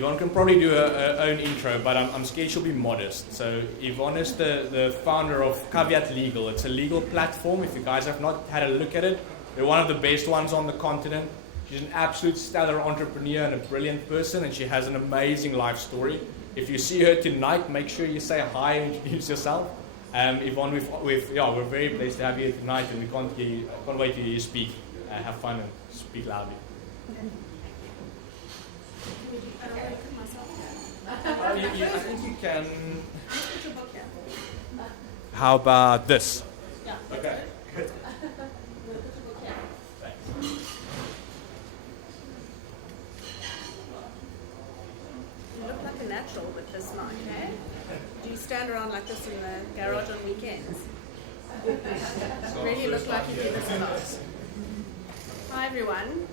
Yvonne can probably do her own intro, but I'm scared she'll be modest. So Yvonne is the founder of Caveat Legal. It's a legal platform. If you guys have not had a look at it, they're one of the best ones on the continent. She's an absolute stellar entrepreneur and a brilliant person, and she has an amazing life story. If you see her tonight, make sure you say hi and introduce yourself. Yvonne, we're very blessed to have you tonight, and we can't wait to hear you speak. Have fun and speak loudly. I think you can. How about this? Yeah. Okay. Good. You look like a natural with this mic, eh? Do you stand around like this in the garage on weekends? Really look like you do this a lot. Hi everyone.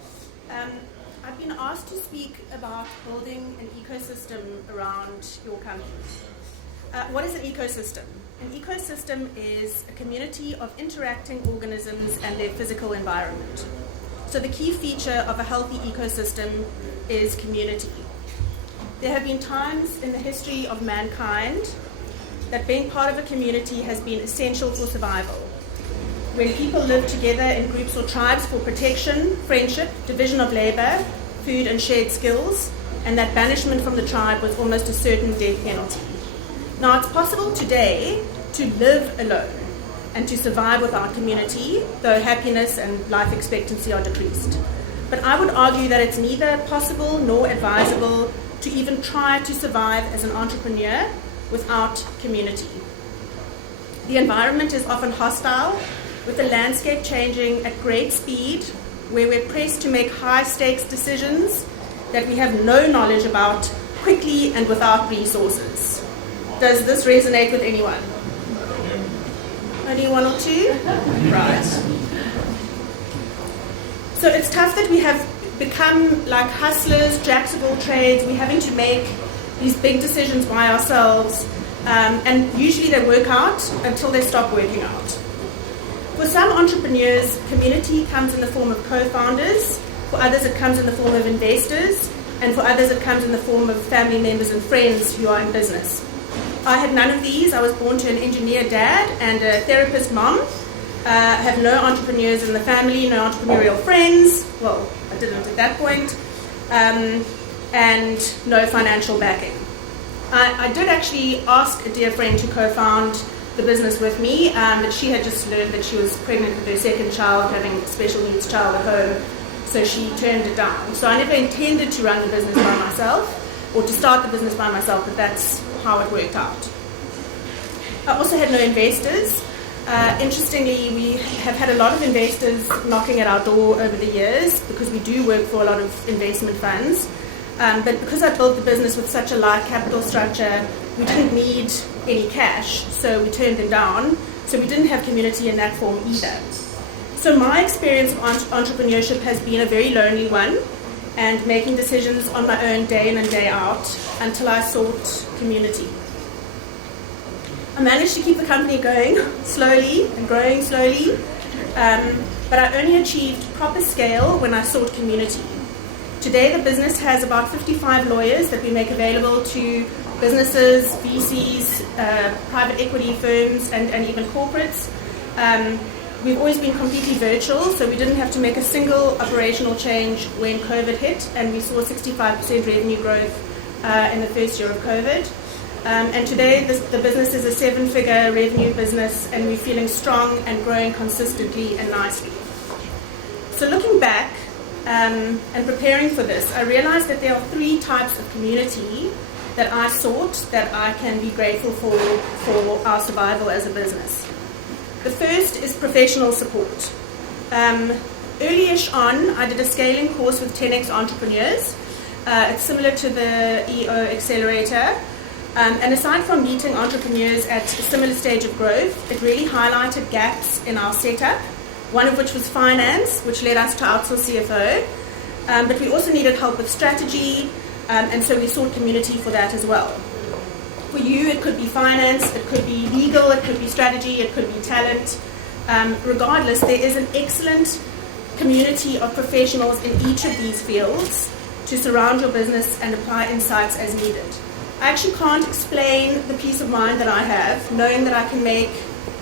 I've been asked to speak about building an ecosystem around your company. What is an ecosystem? An ecosystem is a community of interacting organisms and their physical environment. So the key feature of a healthy ecosystem is community. There have been times in the history of mankind that being part of a community has been essential for survival. When people live together in groups or tribes for protection, friendship, division of labor, food and shared skills, and that banishment from the tribe was almost a certain death penalty. Now it's possible today to live alone and to survive without community, though happiness and life expectancy are decreased. But I would argue that it's neither possible nor advisable to even try to survive as an entrepreneur without community. The environment is often hostile, with the landscape changing at great speed, where we're pressed to make high-stakes decisions that we have no knowledge about quickly and without resources. Does this resonate with anyone? Only one or two? Right. So it's tough that we have become like hustlers, jacks of all trades. We're having to make these big decisions by ourselves, and usually they work out until they stop working out. For some entrepreneurs, community comes in the form of co-founders. For others, it comes in the form of investors. And for others, it comes in the form of family members and friends who are in business. I had none of these. I was born to an engineer dad and a therapist mom. I have no entrepreneurs in the family, no entrepreneurial friends. Well, I didn't at that point. And no financial backing. I did actually ask a dear friend to co-found the business with me, but she had just learned that she was pregnant with her second child, having a special needs child at home, so she turned it down. So I never intended to run the business by myself, or to start the business by myself, but that's how it worked out. I also had no investors. Interestingly, we have had a lot of investors knocking at our door over the years, because we do work for a lot of investment funds. But because I built the business with such a light capital structure, we didn't need any cash, so we turned them down. So we didn't have community in that form either. So my experience of entrepreneurship has been a very lonely one, and making decisions on my own day in and day out until I sought community. I managed to keep the company going slowly and growing slowly, but I only achieved proper scale when I sought community. Today, the business has about 55 lawyers that we make available to businesses, VCs, private equity firms, and even corporates. We've always been completely virtual, so we didn't have to make a single operational change when COVID hit, and we saw 65% revenue growth in the first year of COVID. And today, the business is a 7-figure revenue business, and we're feeling strong and growing consistently and nicely. So looking back, and preparing for this, I realized that there are 3 types of community that I sought that I can be grateful for our survival as a business. The first is professional support. Early-ish on, I did a scaling course with 10X Entrepreneurs. It's similar to the EO Accelerator. And aside from meeting entrepreneurs at a similar stage of growth, it really highlighted gaps in our setup. One of which was finance, which led us to outsource CFO. But we also needed help with strategy, and so we sought community for that as well. For you, it could be finance, it could be legal, it could be strategy, it could be talent. Regardless, there is an excellent community of professionals in each of these fields, to surround your business and apply insights as needed. I actually can't explain the peace of mind that I have, knowing that I can make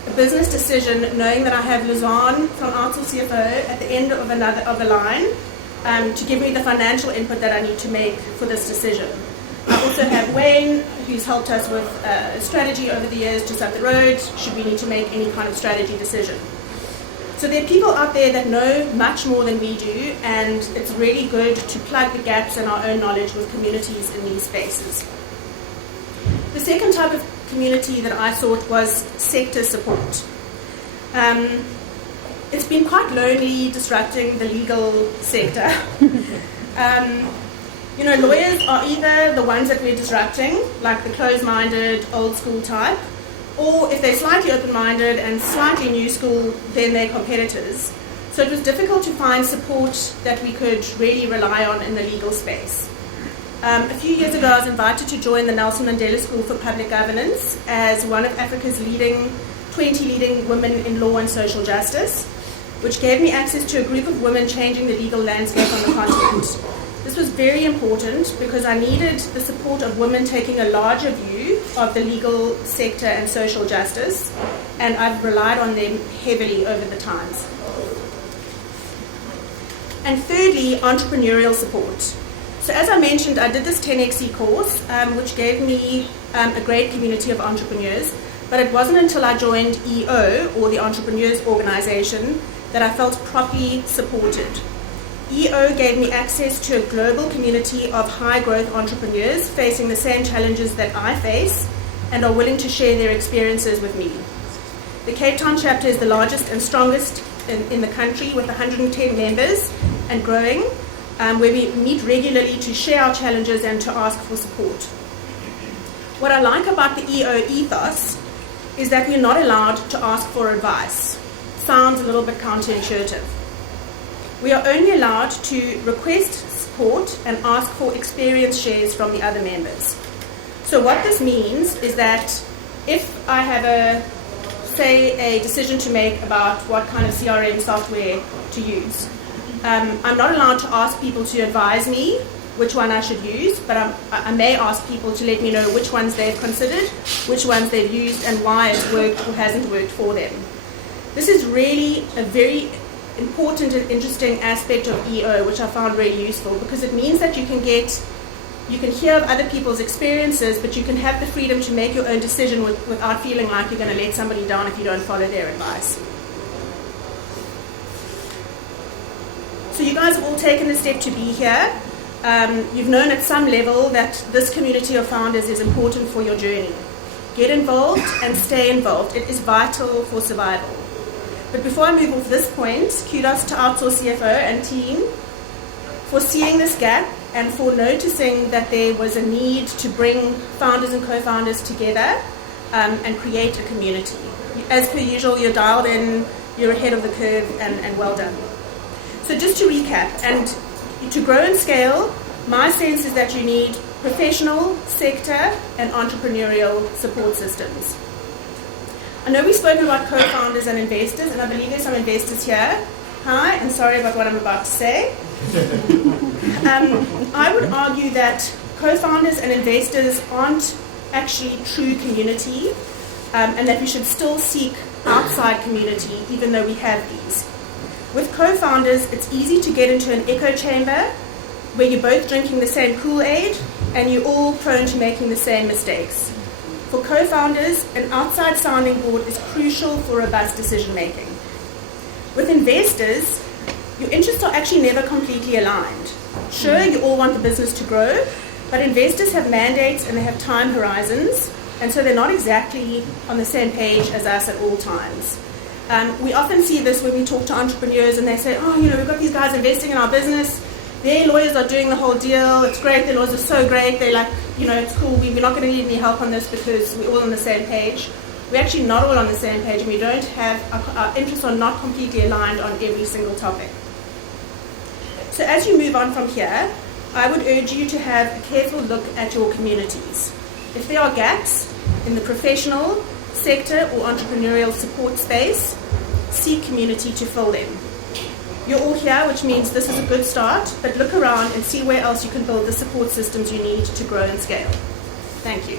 a business decision, knowing that I have Luzanne from Outsource CFO at the end of a line to give me the financial input that I need to make for this decision. I also have Wayne, who's helped us with strategy over the years just up the road, should we need to make any kind of strategy decision. So there are people out there that know much more than we do, and it's really good to plug the gaps in our own knowledge with communities in these spaces. The second type of community that I sought was sector support. It's been quite lonely disrupting the legal sector. Lawyers are either the ones that we're disrupting, like the closed-minded, old-school type, or if they're slightly open-minded and slightly new school, then they're competitors. So it was difficult to find support that we could really rely on in the legal space. A few years ago, I was invited to join the Nelson Mandela School for Public Governance as one of Africa's 20 leading women in law and social justice, which gave me access to a group of women changing the legal landscape on the continent. This was very important because I needed the support of women taking a larger view of the legal sector and social justice, and I've relied on them heavily over the times. And thirdly, entrepreneurial support. So as I mentioned, I did this 10XE course, which gave me a great community of entrepreneurs, but it wasn't until I joined EO, or the Entrepreneurs Organization, that I felt properly supported. EO gave me access to a global community of high-growth entrepreneurs facing the same challenges that I face and are willing to share their experiences with me. The Cape Town chapter is the largest and strongest in the country, with 110 members and growing, where we meet regularly to share our challenges and to ask for support. What I like about the EO ethos is that we're not allowed to ask for advice. Sounds a little bit counterintuitive. We are only allowed to request support and ask for experience shares from the other members. So what this means is that if I have a decision to make about what kind of CRM software to use, I'm not allowed to ask people to advise me which one I should use, but I may ask people to let me know which ones they've considered, which ones they've used, and why it's worked or hasn't worked for them. This is really a very important and interesting aspect of EO, which I found really useful, because it means that you can hear of other people's experiences, but you can have the freedom to make your own decision without feeling like you're going to let somebody down if you don't follow their advice. So you guys have all taken the step to be here. You've known at some level that this community of founders is important for your journey. Get involved and stay involved. It is vital for survival. But before I move off this point, kudos to Outsource CFO and team for seeing this gap and for noticing that there was a need to bring founders and co-founders together and create a community. As per usual, you're dialed in, you're ahead of the curve, and well done. So just to recap, and to grow and scale, my sense is that you need professional, sector, and entrepreneurial support systems. I know we've spoken about co-founders and investors, and I believe there's some investors here. Hi, and sorry about what I'm about to say. I would argue that co-founders and investors aren't actually true community, and that we should still seek outside community, even though we have these. With co-founders, it's easy to get into an echo chamber where you're both drinking the same Kool-Aid and you're all prone to making the same mistakes. For co-founders, an outside sounding board is crucial for robust decision-making. With investors, your interests are actually never completely aligned. Sure, you all want the business to grow, but investors have mandates and they have time horizons, and so they're not exactly on the same page as us at all times. We often see this when we talk to entrepreneurs and they say, we've got these guys investing in our business, their lawyers are doing the whole deal, it's great, their lawyers are so great, they're like, it's cool, we're not going to need any help on this because we're all on the same page. We're actually not all on the same page, and we don't have, our interests are not completely aligned on every single topic. So as you move on from here, I would urge you to have a careful look at your communities. If there are gaps in the professional, sector or entrepreneurial support space, seek community to fill them. You're all here, which means this is a good start, but look around and see where else you can build the support systems you need to grow and scale. Thank you.